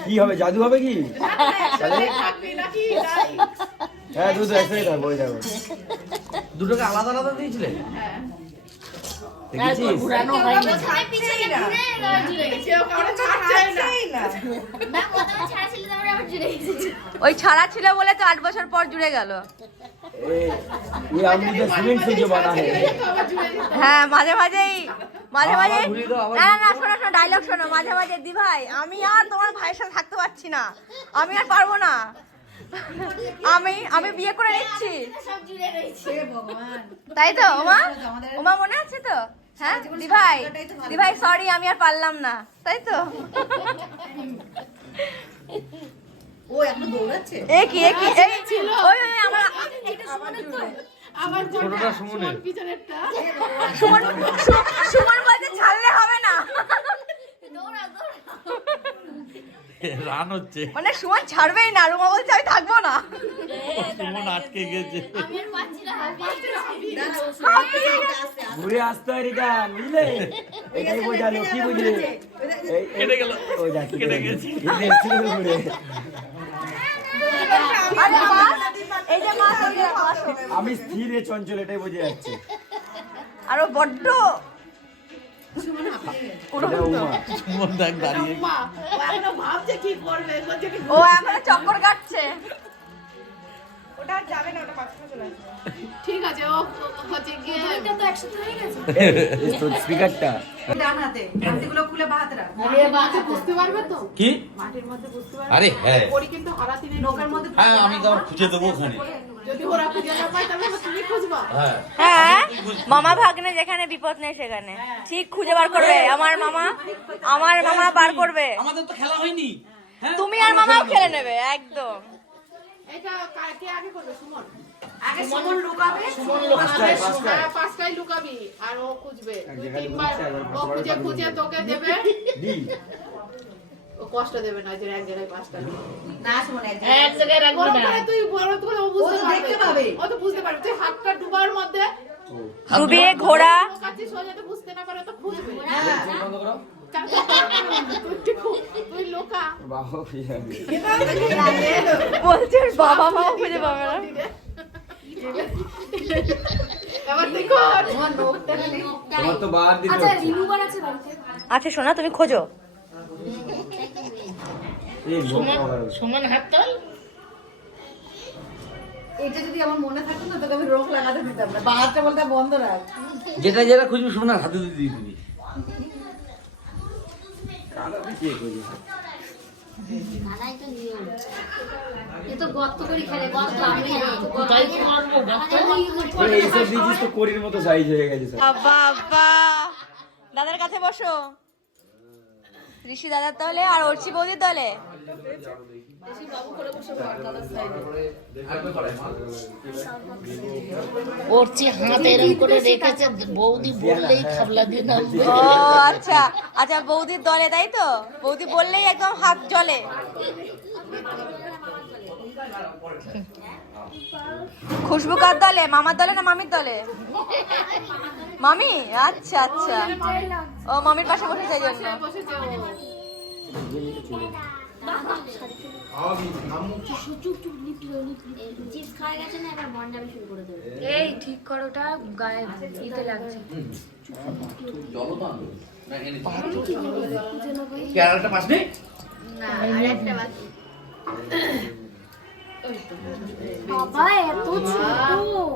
কি হবে জাদু হবে কি? হ্যাঁ দুটো একসাথে থাকব ওই দুটোকে আলাদা আলাদা দিয়েছিলে? ওই ছাড়া ছিল বলে তো আট বছর পর জুড়ে গেল। হ্যাঁ মাঝে মাঝেই মাঝে মাঝে না না না শোনো শোনো ডায়লগ শোনো মাঝে মাঝে দি ভাই। আমি আর তোমার ভাইয়ের সাথে থাকতে পারছি না। আমি আর পারব না। আমি আমি বিয়ে করে নিচ্ছি। তাই তো ওমা? ওমা মনে আছে তো? হ্যাঁ? দি ভাই দি ভাই সরি আমি আর পারলাম না। তাই তো? ও এখন দৌড়াচ্ছে? এ কি এ কি এই ওই ওই আমার ছোটটা সুমনের। সুমন ছাড়লে হবে না দৌড়া দৌড়া রান হচ্ছে। মানে সুমন ছাড়বেই না রুমা বলছে আমি থাকব না। সুমন আটকে গেছে। ঘুরে আসতে হয় রিটার্ন বুঝলে এটাই বোঝালো কি বুঝলে কেটে গেল। কেটে গেছে। ঘুরে আমি স্থির চঞ্চল এটাই বোঝা যাচ্ছে। আরও বড্ড। এটা উমা সুমন দেখ দাঁড়িয়ে ও এখনও চক্কর কাটছে তো একসাথে হয়ে গেছে তো? স্পিকারটা ডান হাতে হাতিগুলো খুলে বাহাতে রাখ কি আরে হ্যাঁ মধ্যে হ্যাঁ আমি তো খুঁজে দেবো ওখানে। হ্যাঁ। হ্যাঁ মামা ভাগ্নে যেখানে বিপদ নেই সেখানে। ঠিক খুঁজে বার করবে। আমার মামা আমার মামা বার করবে। আমাদের তো খেলা হয়নি। হ্যাঁ। তুমি আর মামাও খেলে নেবে একদম। আগে সুমন। লুকাবে পাঁচটায় পাঁচটায়। পাঁচটায় লুকাবি আর ও খুঁজবে। তুই জায়গায় তিনবার ও খুঁজে খুঁজে তোকে দেবে। ও কষ্ট দেবে না যে এক জায়গায় পাঁচটা। না সুমন এক এক জায়গায় রাখবি না। তুই বড় করে ও বুঝতে দেখতে পারবে পাবে। ও তো বুঝতে পারবে তুই হাতটা ডুবার মধ্যে ডুবিয়ে ঘোড়া। বলছে বাবা মাও খুঁজে পাবে না। আচ্ছা সোনা তুমি খোঁজো। এই লোক এটা যদি আমার মনে থাকতো না তোকে আমি রোগ লাগাতে দিতাম না। বাহাতটা বলতে বন্ধ রাখ। যেটা যেটা খুঁজবি সুমনের হাতে দিয়ে দিয়ে দিবি। হয়ে দাদার কাছে বসো। ঋষি দাদার তাহলে আর অর্চি বৌদির দলে করছি হাত এরম করে রেখেছে বৌদি বললেই খাবলা দিয়ে নামবে। ও আচ্ছা। আচ্ছা বৌদির দলে তাই তো? বৌদি বললেই একদম হাত জলে। খুশবু কার দলে মামার দলে না মামির দলে মামি? আচ্ছা আচ্ছা। ও মামির পাশে বসে সেই জন্য এই ঠিক করোটা গায়ে ইতে লাগছে। না পাস নেই? না আর একটা বাকি। বাবা এত ছোট।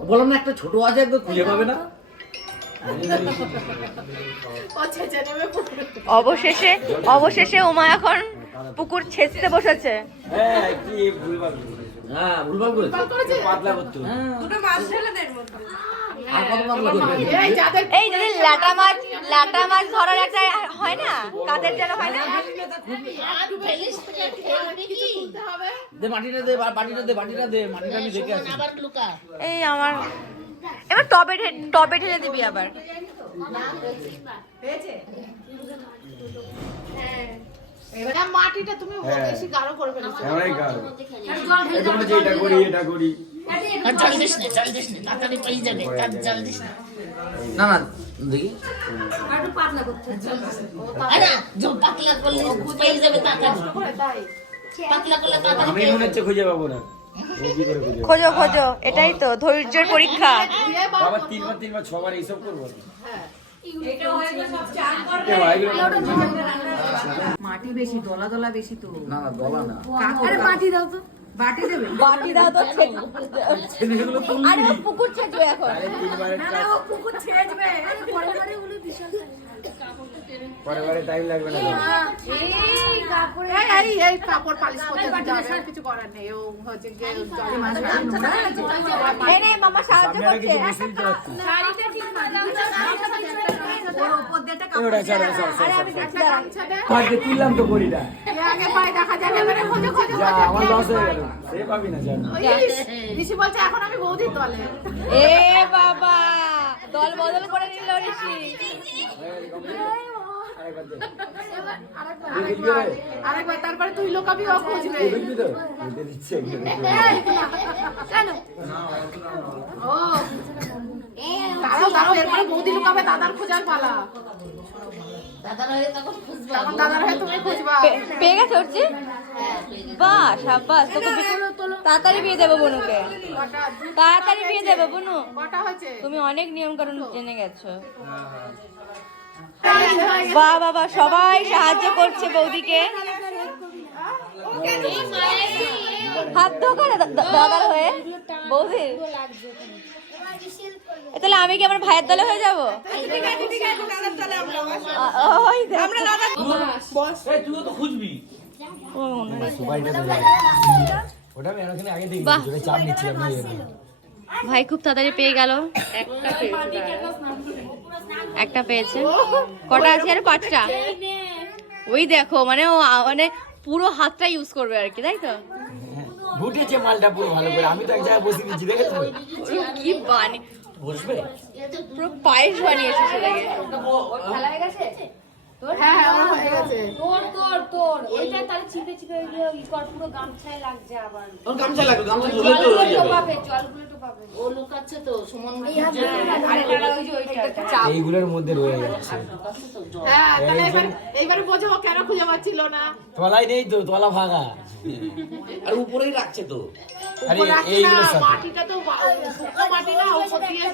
বললাম না একটা ছোট আছে একদম খুঁজে পাবে না। অবশেষে অবশেষে ওমা এখন পুকুর ছেঁচতে বসেছে। হ্যাঁ কি ভুলভাল হ্যাঁ করবে? এই যদি লাটা মাছ লাটা মাছ ধরার একটা হয় না? কাদের যেন হয় না? হবে দে মাটিটা দে বাটিটা দে বাটিটা দে মাটিটা আমি দেখে আসি। এই আমার এবার টবে টবে ঢেলে দিবি আবার। না, মাটিটা তুমি হ্যাঁ। বেশি গাঢ় করে ফেলেছো এমনই গাল জল ঢেলে এটা বলে যে এটা করি এটা করি। আর জল দিস না জল দিস না তাড়াতাড়ি পেয়ে যাবে তার জল দিস না। না না দেখি। একটু পাতলা করতে আরে জম পাতলা করলে পেয়ে যাবে তাড়াতাড়ি। পাতলা করলে তাড়াতাড়ি আমি মনে হচ্ছে খুঁজে পাবো না। খুঁজে? খোঁজো। এটাই তো ধৈর্যের পরীক্ষা। বাবা তিনবার তিনবার ছবার এইসব করব হ্যাঁ মাটি বেশি দলা দলা বেশি তো। না না দলা না। আরে মাটি দাও তো। বাটি দেবে বাটি দাও তো আরে ও পুকুর ছেঁচবে এখন আরে তিনবারের ও পুকুর ছেড়বে পরে পরে টাইম লাগবে না এই এই এই কাপড় পালিশ করতে যাবে আর কিছু করার নেই ও হচ্ছে গিয়ে জলে মাছ এই নে মামা সাহায্য করছে কিছু বুঝতেই তো পারছি তুললাম তো আমার লস হয়ে গেল। সে পাবি না ঋষি বলছে এখন আমি এ বাবা দল বদল করে নিল ঋষি আরেকবার তারপরে তুই লোকাবি ও খুঁজবে। কেন? ও দাঁড়াও দাঁড়াও এরপরে বৌদি লুকাবে দাদার খোঁজার পালা। দাদার হয়ে তখন খুঁজবা। তখন দাদার হয়ে তুমি পেয়ে গেছে উঠছি বাহ সাব্বাস তোকে তাড়াতাড়ি বিয়ে দেবো বনুকে। তাড়াতাড়ি বিয়ে দেবো বনু। তুমি অনেক নিয়ম কানুন জেনে গেছো। বাহ বাবা সবাই সাহায্য করছে বৌদিকে। হাত ধোকারে দাদার হয়ে। বৌদির। তাহলে আমি কি আমার ভাইয়ের দলে হয়ে যাব? ভাই খুব তাড়াতাড়ি পেয়ে গেল। একটা পেয়েছে। কটা আছে? আর পাঁচটা। ওই দেখো মানে মানে পুরো হাতটা ইউজ করবে আর কি, তাই তো? ঘুটেছে মালটা পুরো ভালো করে। আমি তো এক জায়গায় বসে দিচ্ছি দেখেছ? কি বানি বসবে? পুরো পায়েস বানিয়েছে সেটাকে হ্যাঁ হ্যাঁ হয়ে গেছে। তোর তোর তোর। ওইটা তাহলে চিপে চিপে ই কর পুরো গামছায় লাগছে আবার। ওর গামছা লাগবে গামছা ঝুলে তো হয়ে যাবে। টোপাবে জলগুলো টোপাবে। ও লুকাচ্ছে তো সুমন আরে দাঁড়া, ওই যে ওইটা এইগুলোর মধ্যে রয়ে যাচ্ছে হ্যাঁ তাহলে এবার এইবারে বোঝো কেন খুঁজে পাচ্ছিল না। তলায় নেই তো তলা ভাঙা। আর উপরেই রাখছে তো। আরে উপর রাখছি সাথে মাটিটা তো শুকনো মাটি না দিয়ে